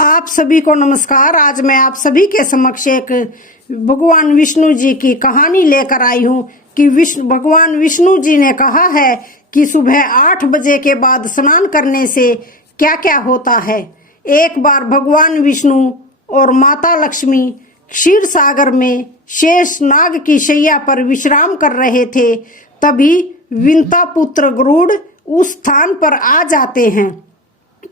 आप सभी को नमस्कार। आज मैं आप सभी के समक्ष एक भगवान विष्णु जी की कहानी लेकर आई हूँ कि भगवान विष्णु जी ने कहा है कि सुबह 8 बजे के बाद स्नान करने से क्या क्या होता है। एक बार भगवान विष्णु और माता लक्ष्मी क्षीर सागर में शेष नाग की शैया पर विश्राम कर रहे थे। तभी विंता पुत्र गरुड़ उस स्थान पर आ जाते हैं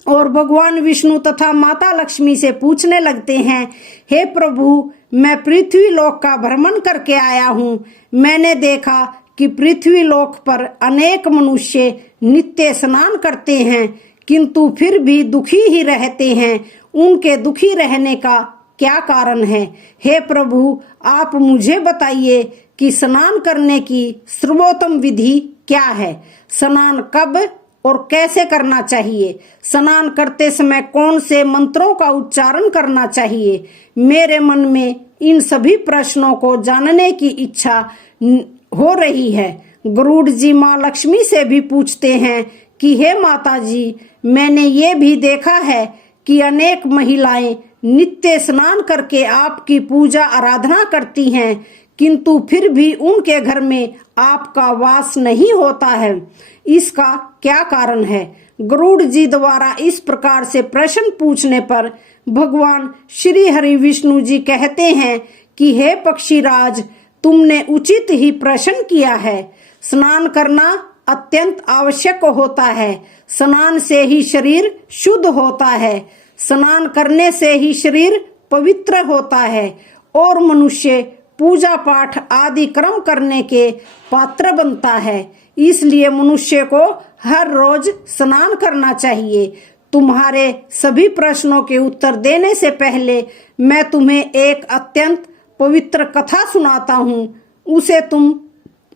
और भगवान विष्णु तथा माता लक्ष्मी से पूछने लगते हैं, हे प्रभु, मैं पृथ्वी लोक का भ्रमण करके आया हूँ। मैंने देखा कि पृथ्वी लोक पर अनेक मनुष्य नित्य स्नान करते हैं, किंतु फिर भी दुखी ही रहते हैं। उनके दुखी रहने का क्या कारण है? हे प्रभु, आप मुझे बताइए कि स्नान करने की सर्वोत्तम विधि क्या है? स्नान कब और कैसे करना चाहिए? स्नान करते समय कौन से मंत्रों का उच्चारण करना चाहिए? मेरे मन में इन सभी प्रश्नों को जानने की इच्छा हो रही है। गरुड़ जी माँ लक्ष्मी से भी पूछते हैं कि हे माता जी, मैंने ये भी देखा है कि अनेक महिलाएं नित्य स्नान करके आपकी पूजा आराधना करती हैं, किंतु फिर भी उनके घर में आपका वास नहीं होता है। इसका क्या कारण है? गरुड़ जी द्वारा इस प्रकार से प्रश्न पूछने पर भगवान श्री हरि विष्णु जी कहते हैं कि हे पक्षीराज, तुमने उचित ही प्रश्न किया है। स्नान करना अत्यंत आवश्यक होता है। स्नान से ही शरीर शुद्ध होता है। स्नान करने से ही शरीर पवित्र होता है और मनुष्य पूजा पाठ आदि कर्म करने के पात्र बनता है। इसलिए मनुष्य को हर रोज स्नान करना चाहिए। तुम्हारे सभी प्रश्नों के उत्तर देने से पहले मैं तुम्हें एक अत्यंत पवित्र कथा सुनाता हूँ। उसे तुम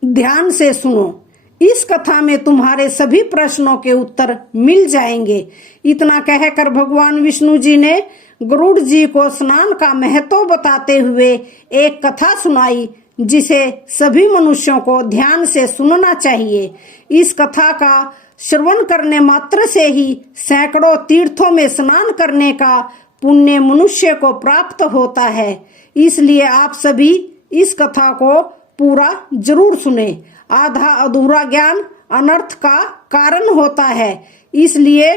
ध्यान से सुनो। इस कथा में तुम्हारे सभी प्रश्नों के उत्तर मिल जाएंगे। इतना कहकर भगवान विष्णु जी ने गरुड़ जी को स्नान का महत्व बताते हुए एक कथा सुनाई, जिसे सभी मनुष्यों को ध्यान से सुनना चाहिए। इस कथा का श्रवण करने मात्र से ही सैकड़ों तीर्थों में स्नान करने का पुण्य मनुष्य को प्राप्त होता है। इसलिए आप सभी इस कथा को पूरा जरूर सुने। आधा अधूरा ज्ञान अनर्थ का कारण होता है, इसलिए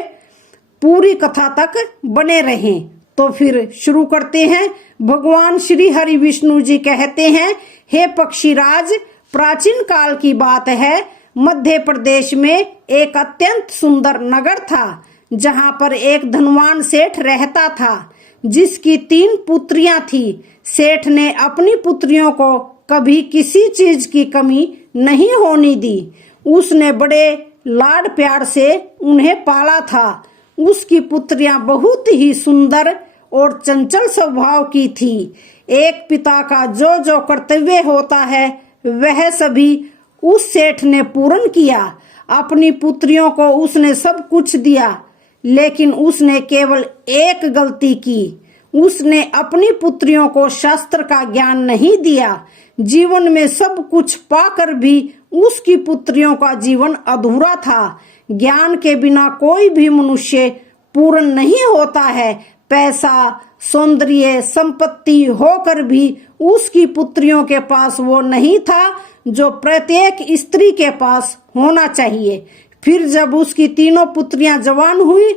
पूरी कथा तक बने रहें। तो फिर शुरू करते हैं। भगवान श्री हरि विष्णु जी कहते हैं, हे पक्षीराज, प्राचीन काल की बात है। मध्य प्रदेश में एक अत्यंत सुंदर नगर था, जहां पर एक धनवान सेठ रहता था, जिसकी 3 पुत्रियां थी। सेठ ने अपनी पुत्रियों को कभी किसी चीज की कमी नहीं होने दी। उसने बड़े लाड प्यार से उन्हें पाला था। उसकी पुत्रियां बहुत ही सुंदर और चंचल स्वभाव की थी। एक पिता का जो जो कर्तव्य होता है वह सभी उस सेठ ने पूर्ण किया। अपनी पुत्रियों को उसने सब कुछ दिया, लेकिन उसने केवल एक गलती की। उसने अपनी पुत्रियों को शास्त्र का ज्ञान नहीं दिया। जीवन में सब कुछ पाकर भी उसकी पुत्रियों का जीवन अधूरा था। ज्ञान के बिना कोई भी मनुष्य पूर्ण नहीं होता है। पैसा, सौंदर्य, संपत्ति होकर भी उसकी पुत्रियों के पास वो नहीं था जो प्रत्येक स्त्री के पास होना चाहिए। फिर जब उसकी तीनों पुत्रियां जवान हुई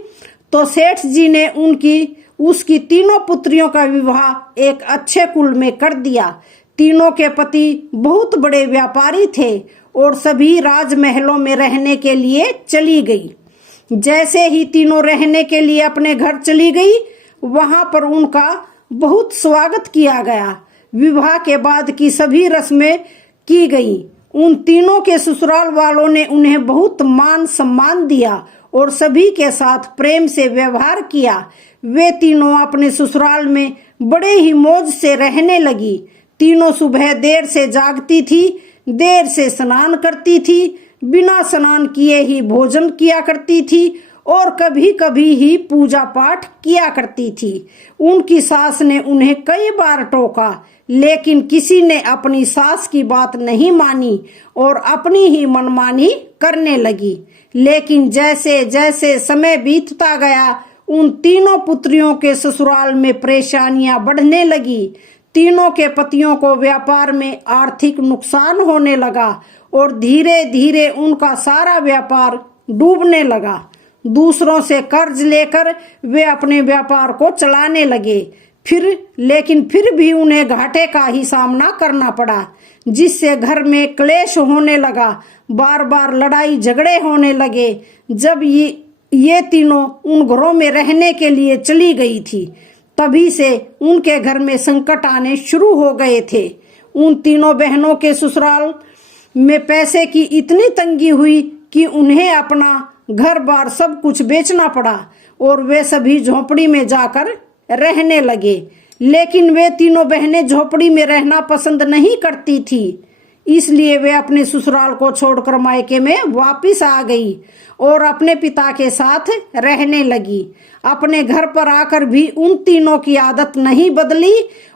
तो सेठ जी ने उसकी तीनों पुत्रियों का विवाह एक अच्छे कुल में कर दिया। तीनों के पति बहुत बड़े व्यापारी थे और सभी राजमहलों में रहने के लिए चली गई। जैसे ही तीनों रहने के लिए अपने घर चली गई, वहां पर उनका बहुत स्वागत किया गया। विवाह के बाद की सभी रस्में की गई। उन तीनों के ससुराल वालों ने उन्हें बहुत मान सम्मान दिया और सभी के साथ प्रेम से व्यवहार किया। वे तीनों अपने ससुराल में बड़े ही मौज से रहने लगी। तीनों सुबह देर से जागती थी, देर से स्नान करती थी, बिना स्नान किए ही भोजन किया करती थी और कभी कभी ही पूजा पाठ किया करती थी। उनकी सास ने उन्हें कई बार टोका, लेकिन किसी ने अपनी सास की बात नहीं मानी और अपनी ही मनमानी करने लगी। लेकिन जैसे जैसे समय बीतता गया, उन तीनों पुत्रियों के ससुराल में परेशानियां बढ़ने लगी। तीनों के पतियों को व्यापार में आर्थिक नुकसान होने लगा और धीरे धीरे उनका सारा व्यापार डूबने लगा। दूसरों से कर्ज लेकर वे अपने व्यापार को चलाने लगे। लेकिन फिर भी उन्हें घाटे का ही सामना करना पड़ा, जिससे घर में क्लेश होने लगा। बार बार लड़ाई झगड़े होने लगे। जब ये तीनों उन घरों में रहने के लिए चली गई थी, तभी से उनके घर में संकट आने शुरू हो गए थे। उन तीनों बहनों के ससुराल में पैसे की इतनी तंगी हुई कि उन्हें अपना घर बार सब कुछ बेचना पड़ा और वे सभी झोपड़ी में जाकर रहने लगे। लेकिन वे तीनों बहनें झोपड़ी में रहना पसंद नहीं करती थी, इसलिए वे अपने ससुराल को छोड़कर मायके में वापस आ गई और अपने पिता के साथ रहने लगी। अपने घर पर आकर भी उन तीनों की आदत नहीं बदली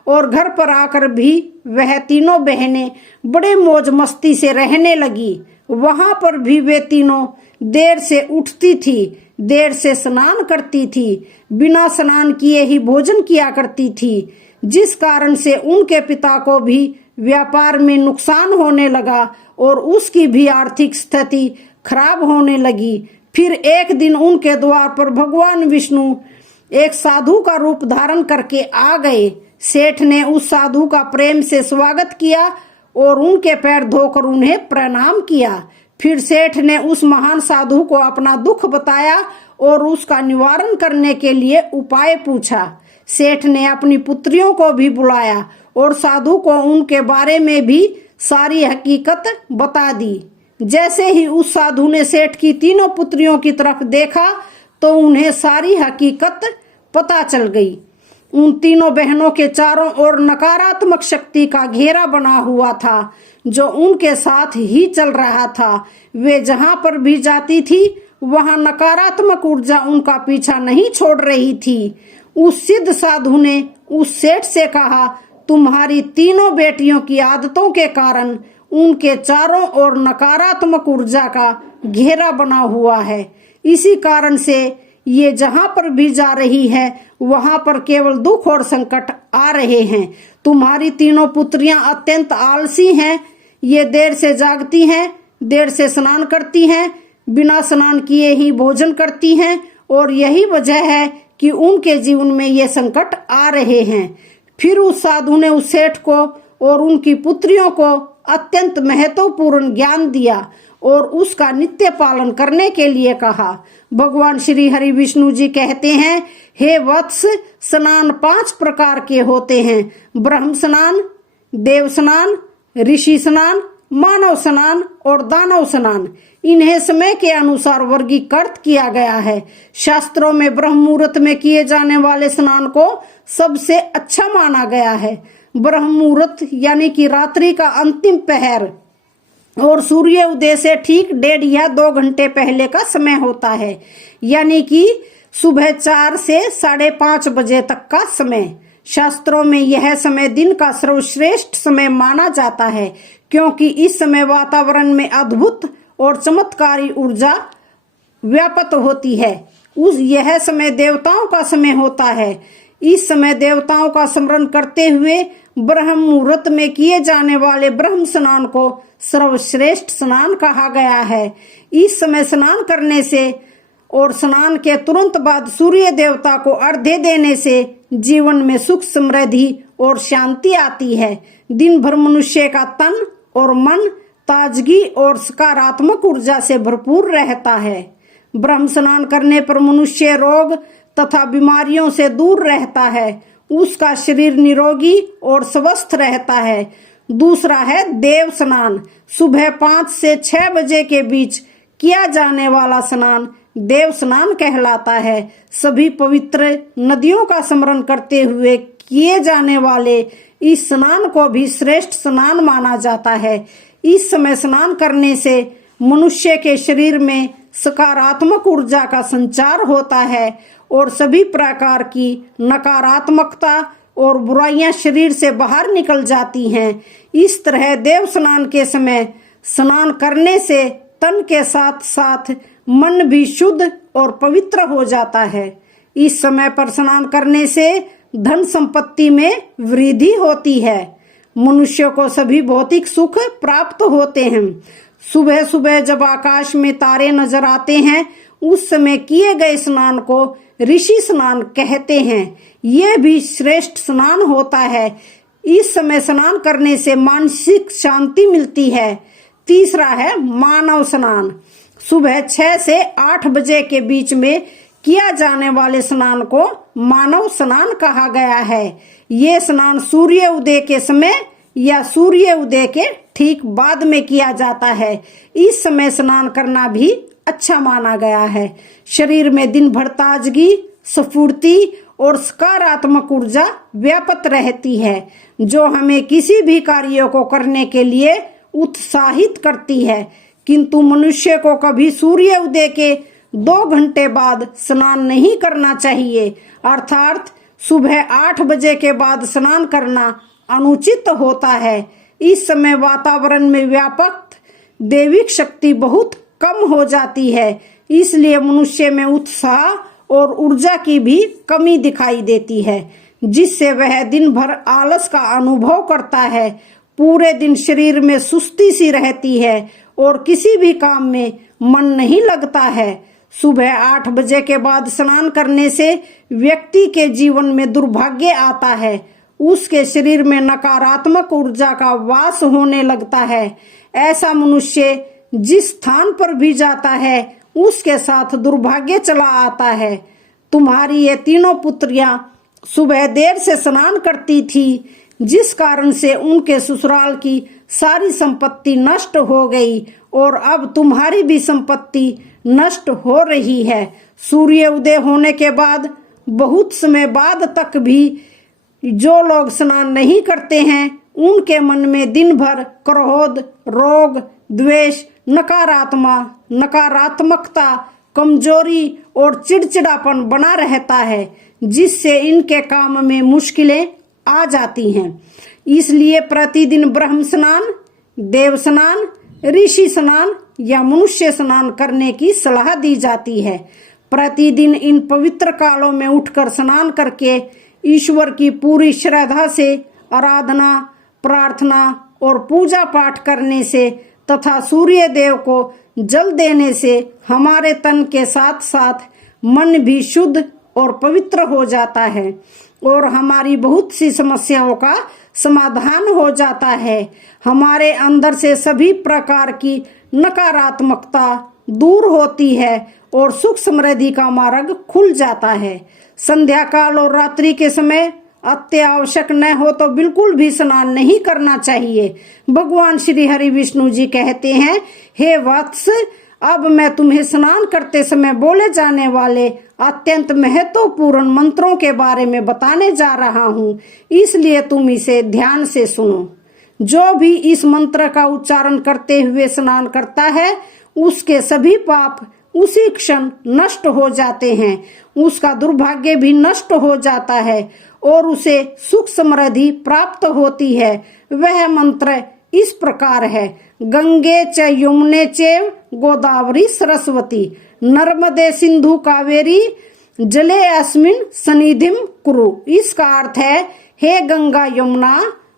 और घर पर आकर भी वह तीनों बहनें बड़े मौज मस्ती से रहने लगी। वहां पर भी वे तीनों देर से उठती थी, देर से स्नान करती थी, बिना स्नान किए ही भोजन किया करती थी, जिस कारण से उनके पिता को भी व्यापार में नुकसान होने लगा और उसकी भी आर्थिक स्थिति खराब होने लगी। फिर एक दिन उनके द्वार पर भगवान विष्णु एक साधु का रूप धारण करके आ गए। सेठ ने उस साधु का प्रेम से स्वागत किया और उनके पैर धोकर उन्हें प्रणाम किया। फिर सेठ ने उस महान साधु को अपना दुख बताया और उसका निवारण करने के लिए उपाय पूछा। सेठ ने अपनी पुत्रियों को भी बुलाया और साधु को उनके बारे में भी सारी हकीकत बता दी। जैसे ही उस साधु ने सेठ की तीनों पुत्रियों की तरफ देखा तो उन्हें सारी हकीकत पता चल गई। उन तीनों बहनों के चारों ओर नकारात्मक शक्ति का घेरा बना हुआ था, जो उनके साथ ही चल रहा था। वे जहां पर भी जाती थी वहां नकारात्मक ऊर्जा उनका पीछा नहीं छोड़ रही थी। उस सिद्ध साधु ने उस सेठ से कहा, तुम्हारी तीनों बेटियों की आदतों के कारण उनके चारों ओर नकारात्मक ऊर्जा का घेरा बना हुआ है। इसी कारण से ये जहां पर भी जा रही है वहां पर केवल दुख और संकट आ रहे हैं। तुम्हारी तीनों पुत्रियां अत्यंत आलसी हैं। ये देर से जागती हैं, देर से स्नान करती हैं, बिना स्नान किए ही भोजन करती हैं और यही वजह है कि उनके जीवन में ये संकट आ रहे हैं। फिर उस साधु ने उस सेठ को और उनकी पुत्रियों को अत्यंत महत्वपूर्ण ज्ञान दिया और उसका नित्य पालन करने के लिए कहा। भगवान श्री हरि विष्णु जी कहते हैं, हे वत्स, स्नान 5 प्रकार के होते हैं। ब्रह्म स्नान, देव स्नान, ऋषि स्नान, मानव स्नान और दानव स्नान। इन्हें समय के अनुसार वर्गीकृत किया गया है। शास्त्रों में ब्रह्म मुहूर्त में किए जाने वाले स्नान को सबसे अच्छा माना गया है। ब्रह्म मुहूर्त यानी कि रात्रि का अंतिम पहर और सूर्य उदय से ठीक 1.5 या 2 घंटे पहले का समय होता है, यानी कि सुबह 4 से 5:30 बजे तक का समय। शास्त्रों में यह समय दिन का सर्वश्रेष्ठ समय माना जाता है, क्योंकि इस समय वातावरण में अद्भुत और चमत्कारी ऊर्जा व्याप्त होती है। यह समय देवताओं का समय होता है। इस समय देवताओं का स्मरण करते हुए ब्रह्म मुहूर्त में किए जाने वाले ब्रह्म स्नान को सर्वश्रेष्ठ स्नान कहा गया है। इस समय स्नान करने से और स्नान के तुरंत बाद सूर्य देवता को अर्घ्य देने से जीवन में सुख, समृद्धि और शांति आती है। दिन भर मनुष्य का तन और मन ताजगी और सकारात्मक ऊर्जा से भरपूर रहता है। ब्रह्म स्नान करने पर मनुष्य रोग तथा बीमारियों से दूर रहता है। उसका शरीर निरोगी और स्वस्थ रहता है। दूसरा है देव स्नान। सुबह 5 से 6 बजे के बीच किया जाने वाला स्नान देव स्नान कहलाता है। सभी पवित्र नदियों का स्मरण करते हुए किए जाने वाले इस स्नान को भी श्रेष्ठ स्नान माना जाता है। इस समय स्नान करने से मनुष्य के शरीर में सकारात्मक ऊर्जा का संचार होता है और सभी प्रकार की नकारात्मकता और बुराइयां शरीर से बाहर निकल जाती हैं। इस तरह देव स्नान के समय स्नान करने से तन के साथ साथ मन भी शुद्ध और पवित्र हो जाता है। इस समय पर स्नान करने से धन संपत्ति में वृद्धि होती है। मनुष्य को सभी भौतिक सुख प्राप्त होते हैं। सुबह सुबह जब आकाश में तारे नजर आते हैं, उस समय किए गए स्नान को ऋषि स्नान कहते हैं। यह भी श्रेष्ठ स्नान होता है। इस समय स्नान करने से मानसिक शांति मिलती है। तीसरा है मानव स्नान। सुबह 6 से 8 बजे के बीच में किया जाने वाले स्नान को मानव स्नान कहा गया है। ये स्नान सूर्य उदय के समय या सूर्य उदय के ठीक बाद में किया जाता है। इस समय स्नान करना भी अच्छा माना गया है। शरीर में दिन भर ताजगी, स्फूर्ति और सकारात्मक ऊर्जा व्याप्त रहती है, जो हमें किसी भी कार्य को करने के लिए उत्साहित करती है। किंतु मनुष्य को कभी सूर्य उदय के 2 घंटे बाद स्नान नहीं करना चाहिए, अर्थात सुबह 8 बजे के बाद स्नान करना अनुचित होता है। इस समय वातावरण में व्यापक दैविक शक्ति बहुत कम हो जाती है, इसलिए मनुष्य में उत्साह और ऊर्जा की भी कमी दिखाई देती है, जिससे वह दिन भर आलस का अनुभव करता है। पूरे दिन शरीर में सुस्ती सी रहती है और किसी भी काम में मन नहीं लगता है। सुबह 8 बजे के बाद स्नान करने से व्यक्ति के जीवन में दुर्भाग्य आता है। उसके शरीर में नकारात्मक ऊर्जा का वास होने लगता है। ऐसा मनुष्य जिस स्थान पर भी जाता है, उसके साथ दुर्भाग्य चला आता है। तुम्हारी ये तीनों पुत्रियां सुबह देर से स्नान करती थी, जिस कारण से उनके ससुराल की सारी संपत्ति नष्ट हो गई और अब तुम्हारी भी संपत्ति नष्ट हो रही है। सूर्य उदय होने के बाद बहुत समय बाद तक भी जो लोग स्नान नहीं करते हैं, उनके मन में दिन भर क्रोध, रोग, द्वेष, नकारात्मकता, कमजोरी और चिड़चिड़ापन बना रहता है, जिससे इनके काम में मुश्किलें आ जाती हैं। इसलिए प्रतिदिन ब्रह्म स्नान, देव स्नान, ऋषि स्नान या मनुष्य स्नान करने की सलाह दी जाती है। प्रतिदिन इन पवित्र कालों में उठकर स्नान करके ईश्वर की पूरी श्रद्धा से आराधना, प्रार्थना और पूजा पाठ करने से तथा सूर्य देव को जल देने से हमारे तन के साथ साथ मन भी शुद्ध और पवित्र हो जाता है और हमारी बहुत सी समस्याओं का समाधान हो जाता है। हमारे अंदर से सभी प्रकार की नकारात्मकता दूर होती है और सुख समृद्धि का मार्ग खुल जाता है। संध्या काल और रात्रि के समय अत्यावश्यक न हो तो बिल्कुल भी स्नान नहीं करना चाहिए। भगवान श्री हरि विष्णु जी कहते हैं, हे वत्स, अब मैं तुम्हें स्नान करते समय बोले जाने वाले अत्यंत महत्वपूर्ण मंत्रों के बारे में बताने जा रहा हूँ, इसलिए तुम इसे ध्यान से सुनो। जो भी इस मंत्र का उच्चारण करते हुए स्नान करता है, उसके सभी पाप उसी क्षण नष्ट हो जाते हैं, उसका दुर्भाग्य भी नष्ट हो जाता है और उसे सुख समृद्धि प्राप्त होती है। वह मंत्र इस प्रकार है, गंगे च यमुने चैव गोदावरी सरस्वती नर्मदे सिंधु कावेरी जले अस्मिन सनिधिम कुरु। इसका अर्थ है, हे गंगा, यमुना,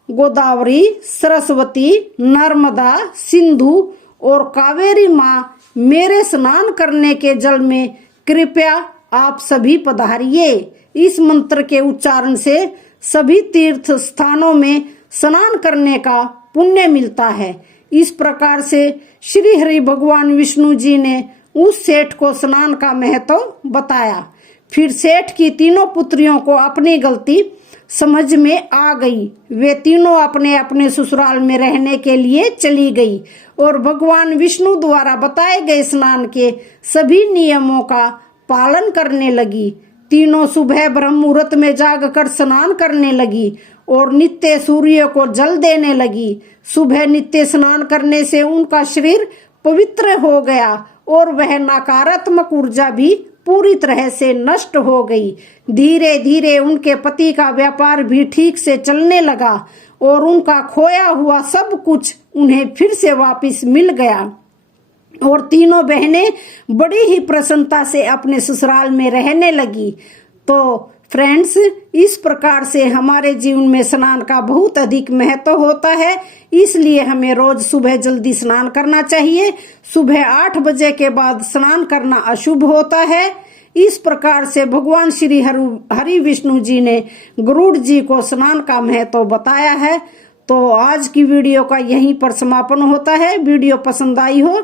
गोदावरी, सरस्वती, नर्मदा, सिंधु और कावेरी माँ, मेरे स्नान करने के जल में कृपया आप सभी पधारिए। इस मंत्र के उच्चारण से सभी तीर्थ स्थानों में स्नान करने का पुण्य मिलता है। इस प्रकार से श्री हरि भगवान विष्णु जी ने उस सेठ को स्नान का महत्व बताया। फिर सेठ की तीनों पुत्रियों को अपनी गलती समझ में आ गई। वे तीनों अपने अपने ससुराल में रहने के लिए चली गई और भगवान विष्णु द्वारा बताए गए स्नान के सभी नियमों का पालन करने लगी। तीनों सुबह ब्रह्म मुहूर्त में जागकर स्नान करने लगी और नित्य सूर्य को जल देने लगी। सुबह नित्य स्नान करने से उनका शरीर पवित्र हो गया और वह नकारात्मक ऊर्जा भी पूरी तरह से नष्ट हो गई। धीरे धीरे उनके पति का व्यापार भी ठीक से चलने लगा और उनका खोया हुआ सब कुछ उन्हें फिर से वापस मिल गया और तीनों बहनें बड़ी ही प्रसन्नता से अपने ससुराल में रहने लगी। तो फ्रेंड्स, इस प्रकार से हमारे जीवन में स्नान का बहुत अधिक महत्व होता है। इसलिए हमें रोज सुबह जल्दी स्नान करना चाहिए। सुबह 8 बजे के बाद स्नान करना अशुभ होता है। इस प्रकार से भगवान श्री हरि विष्णु जी ने गरुड़ जी को स्नान का महत्व बताया है। तो आज की वीडियो का यहीं पर समापन होता है। वीडियो पसंद आई हो